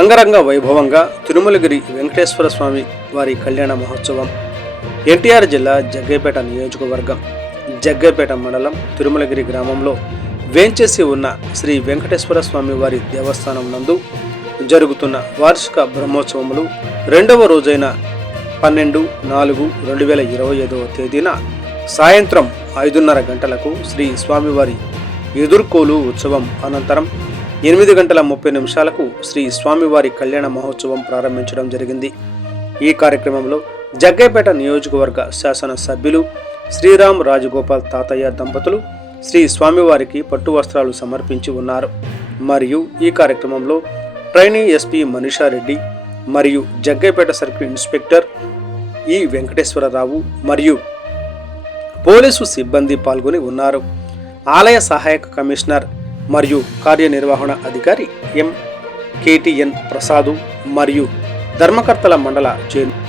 అంగరంగ వైభవంగా తిరుమలగిరి వెంకటేశ్వర స్వామి వారి కళ్యాణ మహోత్సవం ఎన్టీఆర్ జిల్లా జగ్గైపేట నియోజకవర్గం జగ్గైపేట మండలం తిరుమలగిరి గ్రామంలో వేంచేసి ఉన్న శ్రీ వెంకటేశ్వర స్వామి వారి దేవస్థానం నందు జరుగుతున్న వార్షిక బ్రహ్మోత్సవములు రెండవ రోజైన 12/4/2025 తేదీన సాయంత్రం 5:30 గంటలకు శ్రీ స్వామివారి ఎదుర్కోలు ఉత్సవం అనంతరం 8:30 శ్రీ స్వామివారి కళ్యాణ మహోత్సవం ప్రారంభించడం జరిగింది. ఈ కార్యక్రమంలో జగ్గైపేట నియోజకవర్గ శాసన సభ్యులు శ్రీరామ్ రాజగోపాల్ తాతయ్య దంపతులు శ్రీ స్వామివారికి పట్టు వస్త్రాలు సమర్పించి ఉన్నారు. మరియు ఈ కార్యక్రమంలో ట్రైనీ ఎస్పీ మనీషారెడ్డి మరియు జగ్గైపేట సర్కిల్ ఇన్స్పెక్టర్ ఈ వెంకటేశ్వరరావు మరియు పోలీసు సిబ్బంది పాల్గొని ఉన్నారు. ఆలయ సహాయక కమిషనర్ మరియు కార్యనిర్వహణ అధికారి ఎం. KTN ప్రసాదు మరియు ధర్మకర్తల మండల చైర్మన్